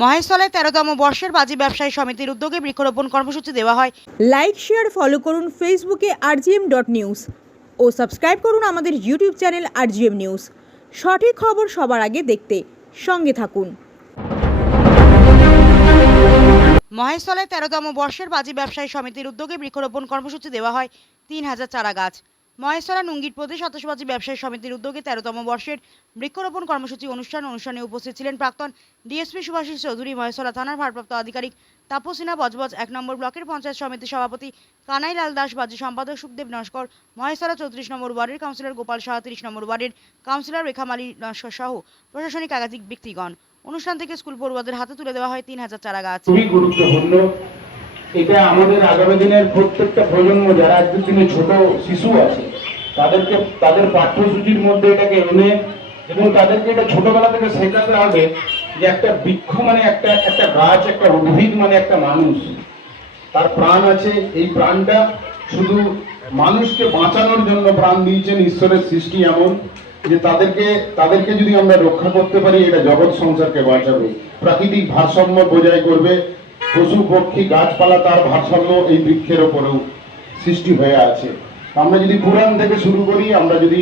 মহেশতলায় 13তম বর্ষের বাজি ব্যবসায়ী সমিতির উদ্যোগে বৃক্ষরোপণ কর্মসূচি দেওয়া হয়। লাইক, শেয়ার, ফলো করুন ফেসবুকে rgm.news ও সাবস্ক্রাইব করুন আমাদের ইউটিউব চ্যানেল rgm নিউজ। সঠিক খবর সবার আগে দেখতে সঙ্গে থাকুন। মহেশতলায় 13তম বর্ষের বাজি ব্যবসায়ী সমিতির উদ্যোগে বৃক্ষরোপণ কর্মসূচি দেওয়া হয় 3000 চারা গাছ। মহেশতলা নুঙ্গির প্রদেশ আতশবাজি ব্যবসায়ী সমিতির উদ্যোগে 13তম বর্ষের বৃক্ষরোপণ কর্মসূচি অনুষ্ঠানে উপস্থিত ছিলেন প্রাক্তন ডিএসপি সুভাষিস চৌধুরী, মহেশতলা থানার ভারপ্রাপ্ত আধিকারিক তাপস সিনহা বজবজ, 1 নম্বর ব্লকের পঞ্চায়েত সমিতির সভাপতি কানাইলাল দাস, বাজি সম্পাদক সুখদেব নস্কর, মহেশতলা 34 নম্বর ওয়ার্ডের কাউন্সিলর গোপাল সাহা, 30 নম্বর ওয়ার্ডের কাউন্সিলর রেখামালী নস্কর সহ প্রশাসনিক একাধিক ব্যক্তিগণ। অনুষ্ঠান থেকে স্কুল পড়ুয়াদের হাতে তুলে দেওয়া হয় 3000 চারা গাছ। খুবই গুরুত্বপূর্ণ। এটা আমাদের আগামী দিনের প্রত্যেকটা প্রজন্ম যারা আজকের দিনে ছোট শিশু আছে তাদের পাঠ্যসূচির মধ্যে এটাকে এনে এবং তাদেরকে এটা ছোটবেলা থেকে শেখাতে হবে যে একটা বৃক্ষ মানে একটা গাছ, একটা উদ্ভিদ মানে একটা মানুষ, তার প্রাণ আছে। এই প্রাণটা শুধু মানুষকে বাঁচানোর জন্য প্রাণ দিয়েছেন ঈশ্বরের সৃষ্টি এমন যে তাদেরকে যদি আমরা রক্ষা করতে পারি এটা জগৎ সংসারকে বাঁচাবে, প্রাকৃতিক ভারসাম্য বজায় করবে, পশু পক্ষী গাছপালা তার ভারসাম্য এই বৃক্ষের ওপরেও সৃষ্টি হয়ে আছে। আমরা যদি পুরাণ থেকে শুরু করি, আমরা যদি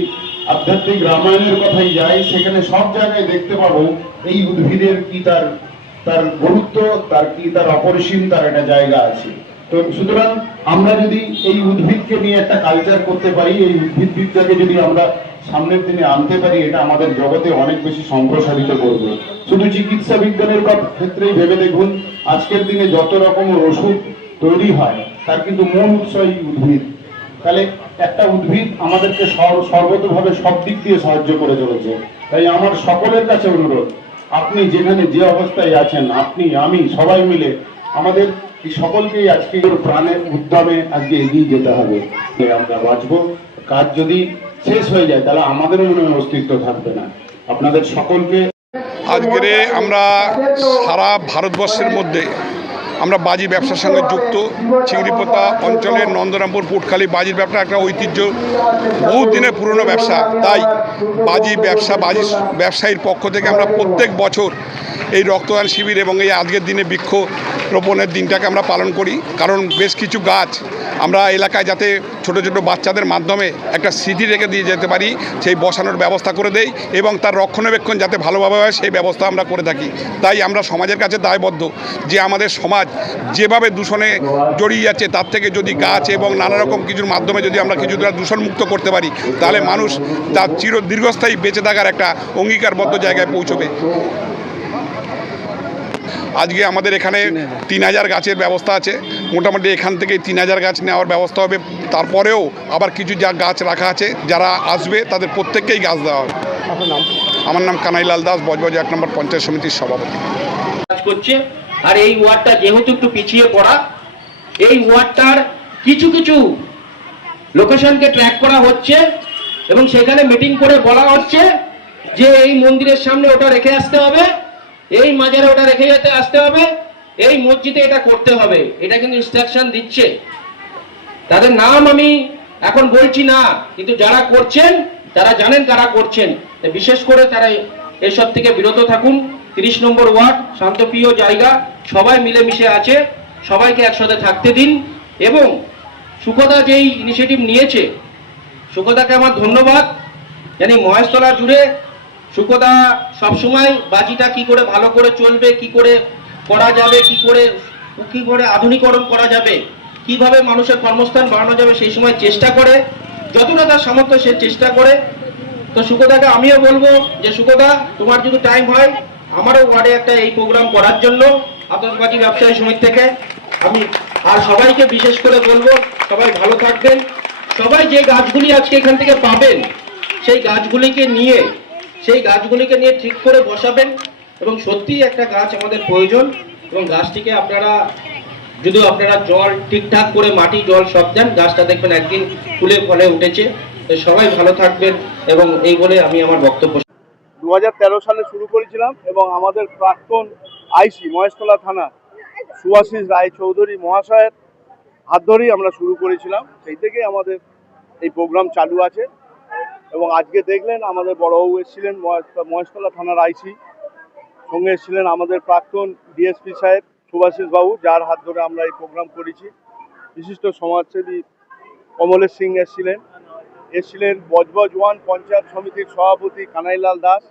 আধ্যাত্মিক রামায়ণের কথাই যাই, সেখানে সব জায়গায় দেখতে পাবো এই উদ্ভিদের কি তার গুরুত্ব, তার অপরিসীম তার একটা জায়গা আছে। তো সুতরাং আমরা যদি এই উদ্ভিদকে নিয়ে একটা কালচার করতে পারি, এই উদ্ভিদ বিদ্যাকে যদি আমরা সামনের দিনে আনতে পারি, এটা আমাদের জগতে অনেক বেশি সম্প্রসারিত করবে। শুধু চিকিৎসা বিজ্ঞানের ক্ষেত্রেই ভেবে দেখুন, আজকের দিনে যত রকমের ওষুধ তৈরি হয় তার কিন্তু মূল উৎস এই উদ্ভিদ। তাহলে একটা উদ্ভিদ আমাদেরকে সর্বতভাবে সব দিক দিয়ে সাহায্য করে চলেছে। তাই আমার সকলের কাছে অনুরোধ, আপনি যেখানে যে অবস্থায় আছেন, আপনি আমি সবাই মিলে আমাদের এই সকলকেই আজকে প্রাণের উদ্যমে আজকে এগিয়ে যেতে হবে। আমরা বাঁচবো। কাজ যদি শেষ হয়ে যায় তাহলে আমাদেরও মনে হয় অস্তিত্ব থাকবে না। আপনাদের সকলকে আজকে আমরা সারা ভারতবর্ষের মধ্যে আমরা বাজি ব্যবসার সঙ্গে যুক্ত। চিংড়িপোতা অঞ্চলের নন্দরামপুর পুটখালি বাজির ব্যবসা একটা ঐতিহ্য, বহু দিনের পুরনো ব্যবসা। তাই বাজি ব্যবসায়ীর পক্ষ থেকে আমরা প্রত্যেক বছর এই রক্তদান শিবির এবং এই আজকের দিনে বৃক্ষ রোপণের দিনটাকে আমরা পালন করি। কারণ বেশ কিছু গাছ আমরা এলাকায় যাতে ছোট ছোট বাচ্চাদের মাধ্যমে একটা স্মৃতি রেখে দিয়ে যেতে পারি, সেই বসানোর ব্যবস্থা করে দেই এবং তার রক্ষণাবেক্ষণ যাতে ভালোভাবে হয় সেই ব্যবস্থা আমরা করে থাকি। তাই আমরা সমাজের কাছে দায়বদ্ধ যে আমাদের সমাজ যেভাবে দূষণে জড়িয়ে যাচ্ছে, তার থেকে যদি গাছ এবং নানা রকম কিছুর মাধ্যমে যদি আমরা কিছুটা দূষণমুক্ত করতে পারি, তাহলে মানুষ তার দীর্ঘস্থায়ী বেঁচে থাকার একটা অঙ্গীকারবদ্ধ জায়গায় পৌঁছবে। আজকে আমাদের এখানে 3000 গাছের ব্যবস্থা আছে। মোটামুটি এখান থেকে 3000 গাছ নেওয়ার ব্যবস্থা হবে। তারপরেও আবার কিছু যা গাছ রাখা আছে, যারা আসবে তাদের প্রত্যেককেই গাছ দেওয়া হবে। আমার নাম কানাইলাল দাস, বজবজ 1 নম্বর পঞ্চায়েত সমিতির সভাপতি। কাজ করছে। আর এই ওয়ার্ডটা যেহেতু একটু পিছিয়ে পড়া, এই ওয়ার্ডটার কিছু কিছু লোকেশনকে ট্র্যাক করা হচ্ছে এবং সেখানে মিটিং করে বলা হচ্ছে যে এই মন্দিরের সামনে ওটা রেখে আসতে হবে, এই মাজারে ওটা রেখে যেতে আসতে হবে, এই মসজিদে এটা করতে হবে। এটা কিন্তু ইনস্ট্রাকশন দিচ্ছে। তাদের নাম আমি এখন বলছি না, কিন্তু যারা করছেন তারা জানেন কারা করছেন। বিশেষ করে তারা এসব থেকে বিরত থাকুন। 30 নম্বর ওয়ার্ড শান্তপ্রিয় জায়গা, সবাই মিলেমিশে আছে, সবাইকে একসাথে থাকতে দিন। এবং সুখদা যেই ইনিশিয়েটিভ নিয়েছে, সুখদাকে আমার ধন্যবাদ জানি। মহেশতলা জুড়ে সুখদা সবসময় বাজিটা কি করে ভালো করে চলবে, কি করে করা যাবে, কি করে আধুনিকরণ করা যাবে, কিভাবে মানুষের কর্মস্থান বাড়ানো যাবে, সেই সময় চেষ্টা করে, যতটা তার সামর্থ্য সে চেষ্টা করে। তো সুখদাকে আমিও বলবো যে সুখদা, তোমার যদি টাইম হয় আমারও ওয়ার্ডে একটা এই প্রোগ্রাম করার জন্য আতশবাজি ব্যবসায়ী সমিতি থেকে আমি আর সবাইকে বিশেষ করে বলবো, সবাই ভালো থাকবেন। সবাই যে গাছগুলি আজকে এখান থেকে পাবেন সেই গাছগুলিকে নিয়ে ঠিক করে বসাবেন। এবং সত্যি একটা গাছ আমাদের প্রয়োজন, এবং গাছটিকে আপনারা জল ঠিকঠাক করে মাটি জল সব দেন, গাছটা দেখবেন একদিন ফুলে ফলে উঠেছে। তো সবাই ভালো থাকবেন এবং এই বলে আমি আমার বক্তব্য 2013 সালে শুরু করেছিলাম এবং আমাদের প্রাক্তন আইসি মহেশতলা থানা সুভাষিস চৌধুরী মহাশয়ের হাত ধরেই আমরা শুরু করেছিলাম। সেই থেকেই আমাদের এই প্রোগ্রাম চালু আছে। এবং আজকে দেখলেন আমাদের বড়বাবু এসেছিলেন, মহেশতলা থানার আইসি সঙ্গে এসেছিলেন আমাদের প্রাক্তন ডিএসপি সাহেব সুভাষিস বাবু, যার হাত ধরে আমরা এই প্রোগ্রাম করেছি। বিশিষ্ট সমাজসেবী কমলেশ সিং এসেছিলেন বজবজ 1 পঞ্চায়েত সমিতির সভাপতি কানাইলাল দাস,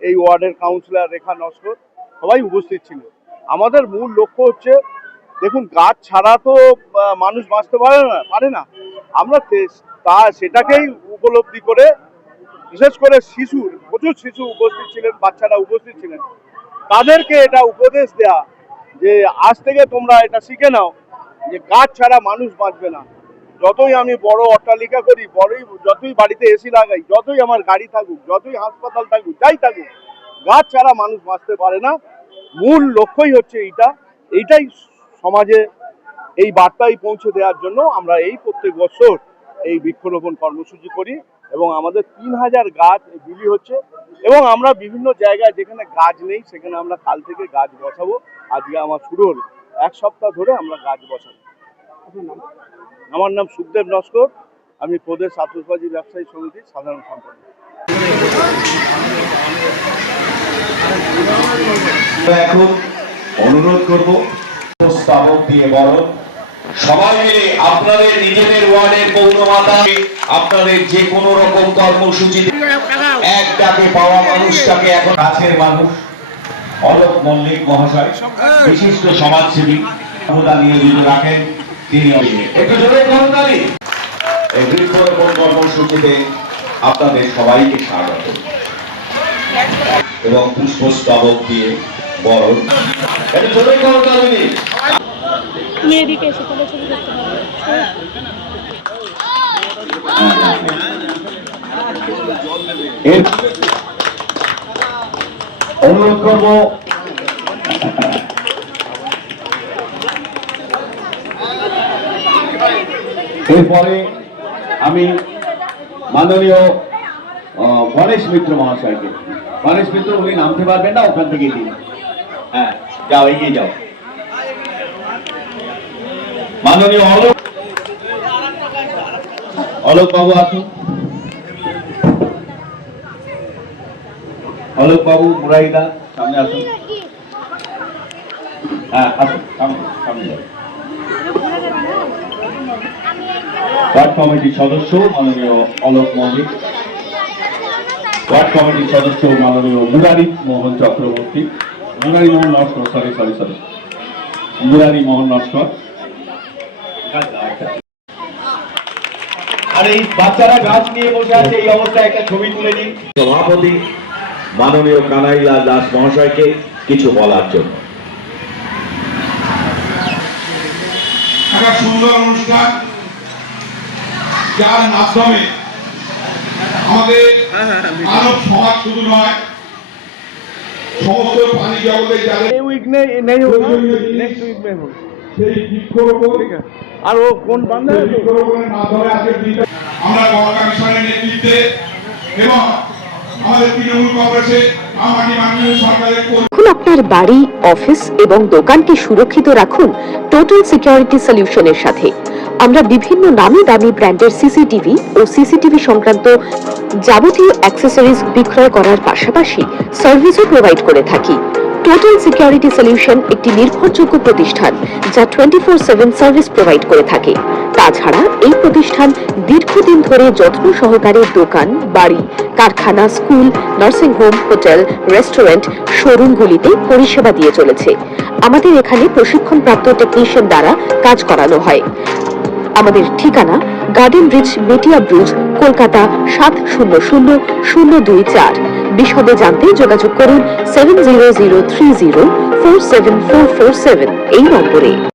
এই ওয়ার্ডের কাউন্সিলর রেখা নস্কর, সবাই উপস্থিত ছিলেন। আমাদের মূল লক্ষ্য হচ্ছে, দেখুন, গাছ ছাড়া তো মানুষ বাঁচতে পারে না। আমরা সেটাকেই উপলব্ধি করে, বিশেষ করে প্রচুর শিশু উপস্থিত ছিলেন, বাচ্চারা উপস্থিত ছিলেন, তাদেরকে এটা উপদেশ দেয়া যে আজ থেকে তোমরা এটা শিখে নাও যে গাছ ছাড়া মানুষ বাঁচবে না। যতই আমি বড় অট্টালিকা করি, যতই বাড়িতে এসি লাগাই, যতই আমার গাড়ি থাকুক, যতই হাসপাতাল থাকুক, যাই থাকুক, গাছ ছাড়া মানুষ বাঁচতে পারে না। মূল লক্ষ্যই হচ্ছে এইটাই সমাজে এই বার্তাই পৌঁছে দেওয়ার জন্য আমরা এই প্রত্যেক বছর এই বৃক্ষরোপণ কর্মসূচি করি এবং আমাদের 3000 গাছ বিলি হচ্ছে এবং আমরা বিভিন্ন জায়গায় যেখানে গাছ নেই সেখানে আমরা কাল থেকে গাছ বসাবো। আজকে আমার শুরু হলো, 1 সপ্তাহ ধরে আমরা গাছ বসাবো। আমার নাম সুখদেব নস্কর, আমি প্রদেশ আতশবাজি ব্যবসায়ী সমিতির সাধারণ সম্পাদক। এখন অনুরোধ করব প্রস্তাবক দিয়ে বলো সবাই মিলে আপনাদের নিজেদের ওয়ার্ডের পৌরমাতাকে আপনাদের যে কোনো রকম কর্মসূচি এক ডাকে পাওয়া মানুষটাকে এখন কাছের মানুষ অলোক মল্লিক মহাশয় বিশিষ্ট সমাজসেবী অবদান নিয়োজিত রাখেন। তিনি একটু জোরে করতালি। এই বৃক্ষরোপণ কর্মসূচিতে আপনাদের সবাইকে স্বাগত এবং পুষ্পস্তবক দিয়ে বরণ। একটু জোরে করতালি। মেয়েদিকে এসে তাহলে ছবি করতে পারবে। অনুরোধ করব এরপরে আমি মাননীয় গণেশ মিত্র মহাশয়কে, গণেশ মিত্র উনি নামতে পারবেন না, ওখান থেকে দিন। হ্যাঁ, যাও, এগিয়ে যাও। মাননীয় অলোক বাবু আসুন। অলোক বাবু, মুরাইদা সামনে আসুন। হ্যাঁ, আসুন, সামনে যান। ওয়ার্ড কমিটির সদস্য মাননীয় অলোক মল্লিক, ওয়ার্ড কমিটির সদস্য মাননীয় মুরারি মোহন চক্রবর্তী, মুরারি মোহন নস্কর, মুরারি মোহন নস্কর। আর এই বাচ্চারা গাছ নিয়ে বসে আছে, এই অবস্থায় একটা ছবি তুলে নিন। সভাপতি মাননীয় কানাইলাল দাস মহাশয়কে কিছু বলার জন্য। একটা সুন্দর অনুষ্ঠান যার মাধ্যমে আমাদের মানব সমাজ শুধু নয়, সমস্ত প্রাণী জগতে যাদের সেই বৃক্ষরোপণ আর ও কোন বান্ধব বৃক্ষরোপণের মাধ্যমে আমরা গণ কমিশনের নেতৃত্বে এবং আমাদের তৃণমূল কংগ্রেসের সরকারের এখন আপনার বাড়ি, অফিস এবং দোকানকে সুরক্ষিত রাখুন টোটাল সিকিউরিটি সলিউশনের সাথে। আমরা বিভিন্ন নামি দামি ব্র্যান্ডের সিসিটিভি ও সিসিটিভি সংক্রান্ত যাবতীয় অ্যাক্সেসরিজ বিক্রয় করার পাশাপাশি সার্ভিসও প্রোভাইড করে থাকি। টোটাল সিকিউরিটি সলিউশন একটি নির্ভরযোগ্য প্রতিষ্ঠান যা 24/7 সার্ভিস প্রোভাইড করে থাকে। তাছাড়া এই প্রতিষ্ঠান দীর্ঘদিন ধরে যত্ন সহকারে দোকান, বাড়ি, কারখানা, school, nursing home, hotel, restaurant, শোরুমগুলিতে পরিষেবা দিয়ে চলেছে। আমাদের এখানে প্রশিক্ষণপ্রাপ্ত টেকনিশিয়ান দ্বারা কাজ করানো হয়। আমাদের ঠিকানা গার্ডেন রিচ, মেটিয়া ব্রুজ, কলকাতা 700024। বিশদে জানতে যোগাযোগ করুন 7003047447 এই নম্বরে।